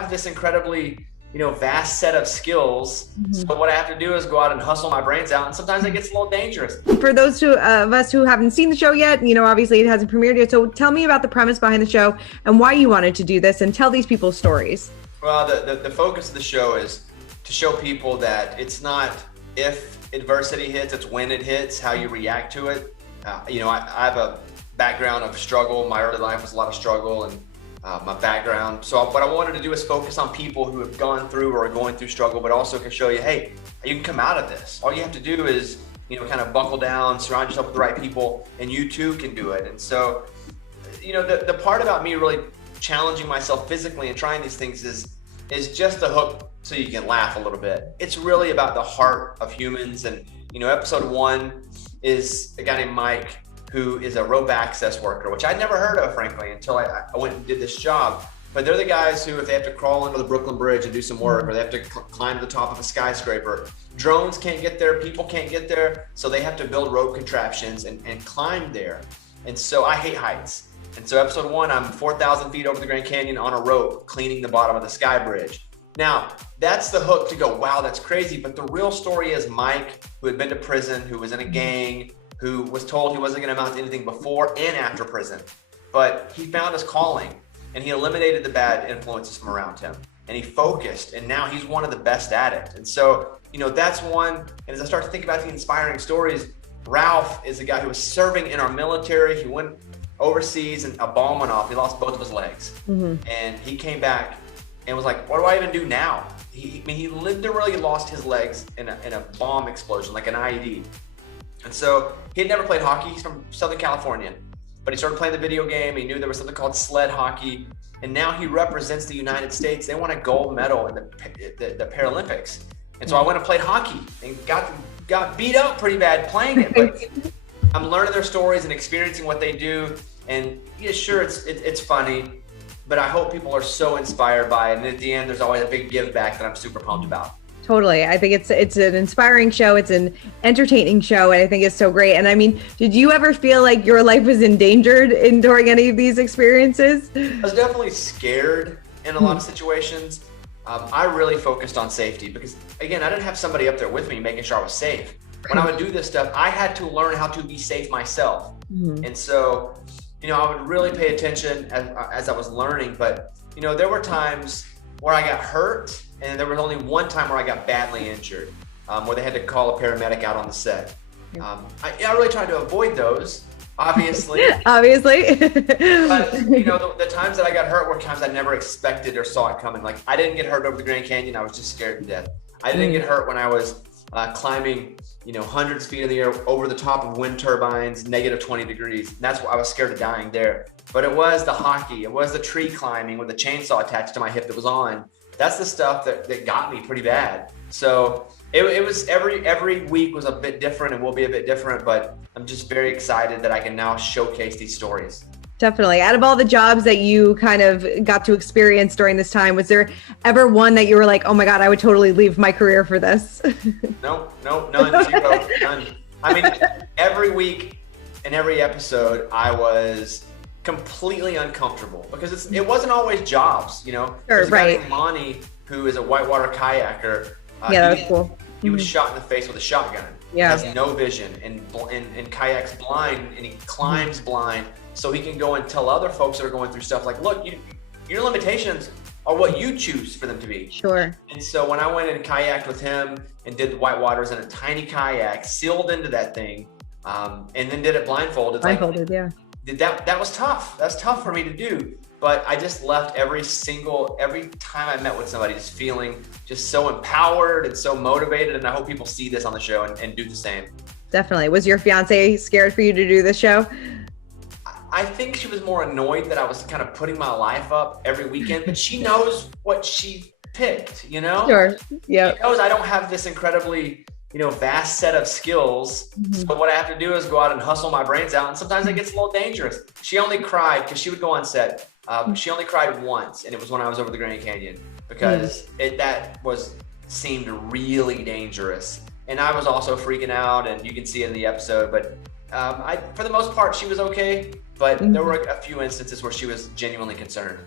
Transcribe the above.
have this incredibly, vast set of skills. So what I have to do is go out and hustle my brains out. And sometimes it gets a little dangerous. For those of us who haven't seen the show yet, obviously it hasn't premiered yet. So tell me about the premise behind the show and why you wanted to do this and tell these people's stories. Well, the focus of the show is to show people that it's not if adversity hits, it's when it hits, how you react to it. I have a background of struggle. My early life was a lot of struggle and my background. So what I wanted to do is focus on people who have gone through or are going through struggle, but also can show you, hey, you can come out of this. All you have to do is, kind of buckle down, surround yourself with the right people, and you too can do it. And so, the part about me really challenging myself physically and trying these things is just a hook so you can laugh a little bit. It's really about the heart of humans. And, episode 1 is a guy named Mike, who is a rope access worker, which I'd never heard of, frankly, until I went and did this job. But they're the guys who, if they have to crawl under the Brooklyn Bridge and do some work, or they have to climb to the top of a skyscraper, drones can't get there, people can't get there, so they have to build rope contraptions and climb there. And so I hate heights. And so episode 1, I'm 4,000 feet over the Grand Canyon on a rope, cleaning the bottom of the sky bridge. Now, that's the hook to go, wow, that's crazy. But the real story is Mike, who had been to prison, who was in a gang, who was told he wasn't going to amount to anything before and after prison. But he found his calling, and he eliminated the bad influences from around him. And he focused, and now he's one of the best at it. And so, that's one. And as I start to think about the inspiring stories, Ralph is a guy who was serving in our military. He went overseas and a bomb went off. He lost both of his legs. And he came back and was like, what do I even do now? He literally lost his legs in a bomb explosion, like an IED. And so he had never played hockey. He's from Southern California, but he started playing the video game. He knew there was something called sled hockey. And now he represents the United States. They won a gold medal in the Paralympics. And so I went and played hockey and got beat up pretty bad playing it. But I'm learning their stories and experiencing what they do. And yeah, sure, it's funny, but I hope people are so inspired by it. And at the end, there's always a big give back that I'm super pumped about. Totally. I think it's an inspiring show. It's an entertaining show. And I think it's so great. And I mean, did you ever feel like your life was endangered during any of these experiences? I was definitely scared in a lot of situations. I really focused on safety because, again, I didn't have somebody up there with me making sure I was safe. When I would do this stuff, I had to learn how to be safe myself. And so, I would really pay attention as I was learning. But, there were times where I got hurt, and there was only one time where I got badly injured, where they had to call a paramedic out on the set. I really tried to avoid those, obviously. Obviously. But, the times that I got hurt were times I never expected or saw it coming. Like, I didn't get hurt over the Grand Canyon. I was just scared to death. I didn't get hurt when I was climbing, hundreds of feet in the air over the top of wind turbines, -20 degrees. And that's why I was scared of dying there. But it was the hockey. It was the tree climbing with the chainsaw attached to my hip that was on. That's the stuff that got me pretty bad. So it was every week was a bit different and will be a bit different, but I'm just very excited that I can now showcase these stories. Definitely. Out of all the jobs that you kind of got to experience during this time, was there ever one that you were like, oh my God, I would totally leave my career for this? No, none, zero, none. I mean, every week and every episode, I was completely uncomfortable because it wasn't always jobs, Sure, There's a guy right. named Monty, who is a whitewater kayaker. Yeah, that was cool. He was shot in the face with a shotgun. Yeah. He has no vision and kayaks blind, and he climbs blind, so he can go and tell other folks that are going through stuff like, look, your limitations are what you choose for them to be. Sure. And so when I went and kayaked with him and did the whitewaters in a tiny kayak, sealed into that thing, and then did it blindfolded. Yeah. That was tough. That's tough for me to do. But I just left every time I met with somebody just feeling just so empowered and so motivated. And I hope people see this on the show and do the same. Definitely. Was your fiance scared for you to do this show? I think she was more annoyed that I was kind of putting my life up every weekend, but she knows what she picked, Sure. Yeah. She knows I don't have this incredibly, vast set of skills. So what I have to do is go out and hustle my brains out. And sometimes it gets a little dangerous. She only cried because she would go on set. She only cried once, and it was when I was over the Grand Canyon because seemed really dangerous. And I was also freaking out, and you can see it in the episode. But for the most part, she was okay. But there were a few instances where she was genuinely concerned.